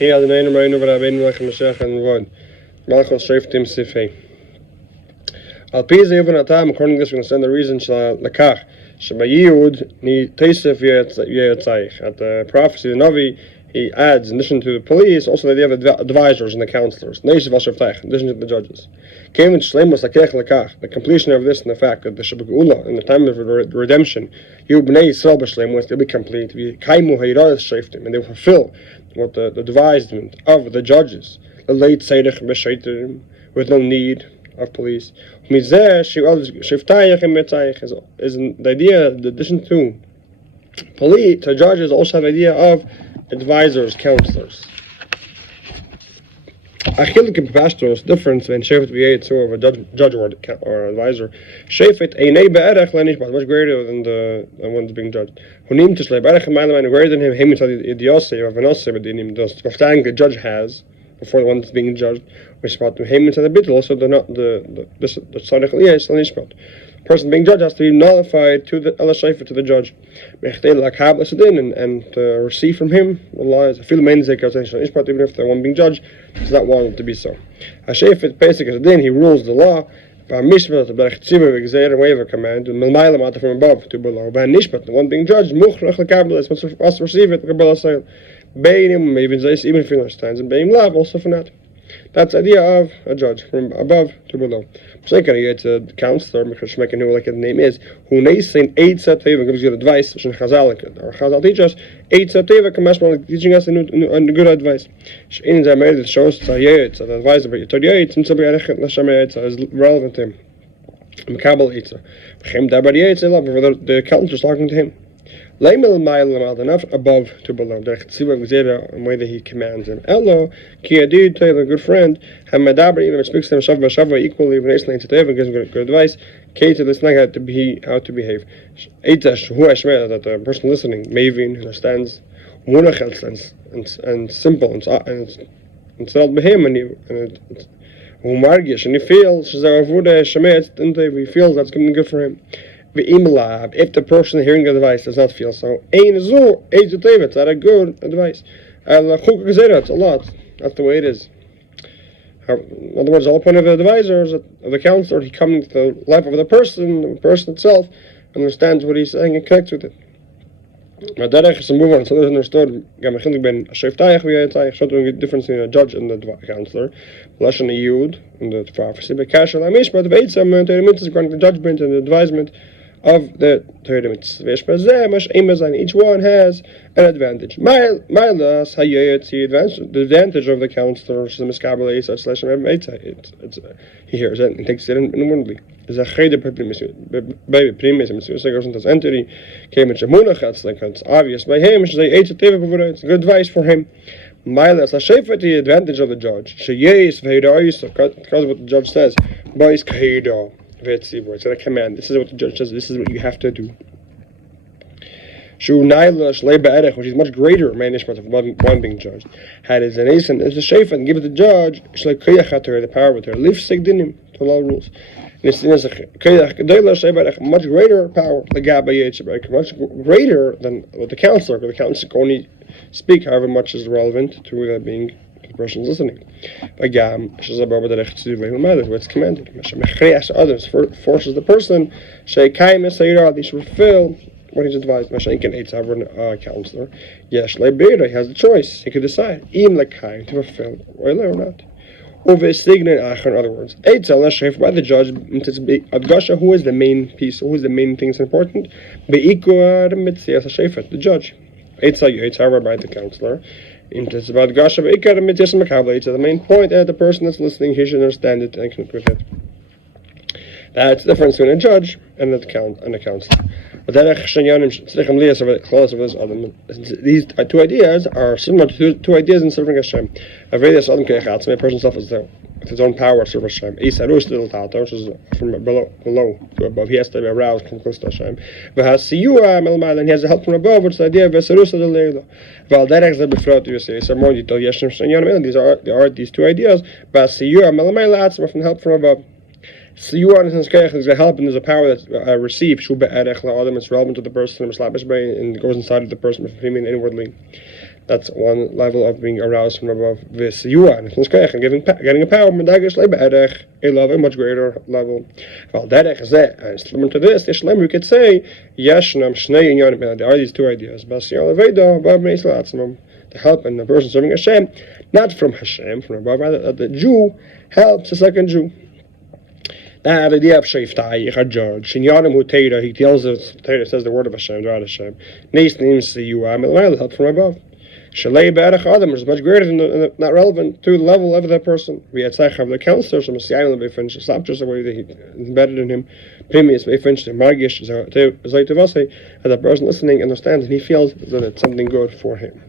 Adonainu mורנו ורבינו המשיח Dvar Malchus Shoftim sicha. Al pi ze even atam, according to this, we understand the reason lakach shebayiyud ni teisef yetzayich. At the prophecy, the Navi, he adds, in addition to the police, also the idea of advisors and the counselors. In addition to the judges. The completion of this and the fact that the Shabbat in the time of redemption, they'll be complete. And they will fulfill what the advisement of the judges. The late Seidach with no need of police. Is the idea, the addition to police, to judges, also have the idea of advisors, counselors. Achillik and pastors, difference between shefet v'yetzu of a judge or advisor. Shefet einei be'erech lenishbat, much greater than the one that's being judged. Hunim tishlei be'erech ma'alamayim, greater than him, him mitzad idiosei, or v'nosei b'dinim, the understanding the judge has before the one that's being judged, which is about to him mitzad the also the tzadich liyes lenishbat. The person being judged has to be nullified to the shefet, to the judge, and receive from him the laws. Even if the one being judged does not want it to be so. Hashefet basic as he rules the law. Waiver command from above to below. The one being judged must receive it. Even if he understands, and being love also for that. That's the idea of a judge, from above to below. It's a counselor, because like the name is, who gives you advice, or Chazal teach us, teaching us good advice. It shows that the advice is relevant to him. The counselor is talking to him. Enough above to below. The way that he commands him. Elo, ki adid, tell a good friend, Hamadabri, even speaks to him equally, and gives him good advice. Kate, this not how to behave. That the person listening, Mavin, understands, and simple, and settled by him, and he feels, he feels that's good for him. If the person hearing the advice does not feel so, it's not a good advice. It's a lot. That's the way it is. In other words, the whole point of the advisor, of the counselor, he comes to the life of the person itself, understands what he's saying and connects with it. So there's understood the difference between a judge and the counselor. Lashon Yud and the prophecy, but Kasher Lamishpat according to the judgment and the advisement of the Torah mitzvah. Each one has an advantage. The advantage of the counselor is he hears it and takes it inwardly. It's a entity came in it's obvious by him. It's good advice for him. The advantage of the judge. Because of what the judge says. It's a command. This is what the judge says. This is what you have to do. Which is much greater management of one being judged. Had is an asin as a shefa and give it to the judge the power with her. Lift sigdinim to law rules. And it's much greater power, much greater than what the counselor. Because the counselor can only speak however much is relevant to that being the person listening. What's commanded. Others forces the person. They should fulfill what he's advised. A counselor. Yes, he has the choice. He could decide to fulfill or not. In other words, by the judge, who is the main piece, who is the main thing that's important? The judge. By the counselor. It's about the main point that the person that's listening, he should understand it and connect with it. That's the difference between a judge and a counselor. These two ideas are similar to two ideas in serving Hashem. A person himself is with his own power serve Hashem. Which is from below to above. He has to be aroused from close to Hashem. And he has the help from above, which is the idea of these two ideas. From help from above. Siyuan is a help and there's a power that's received. It's relevant to the person and goes inside of the person inwardly. That's one level of being aroused from above. V'siyua, and getting a power, a much greater level. Well, derech zeh, and similar to this, we could say, yeshnam shnei inyanim, there are these two ideas. To help in the person serving Hashem, not from Hashem, from above, rather that the Jew helps the second Jew. That idea of Shoftai, a judge, Shinyanim hu Teira, he tells us, Teira says the word of Hashem, Dvar Hashem, Neis names Siyuam, and help from above. Shalei Be'erach Adam is much greater than not relevant to the level of that person. We had Seichav, the counselor, some Messiah, they finished, stop just the way they embedded in him, Primius, they finished, the Margish, Zaitavase, as that person listening understands and he feels that it's something good for him.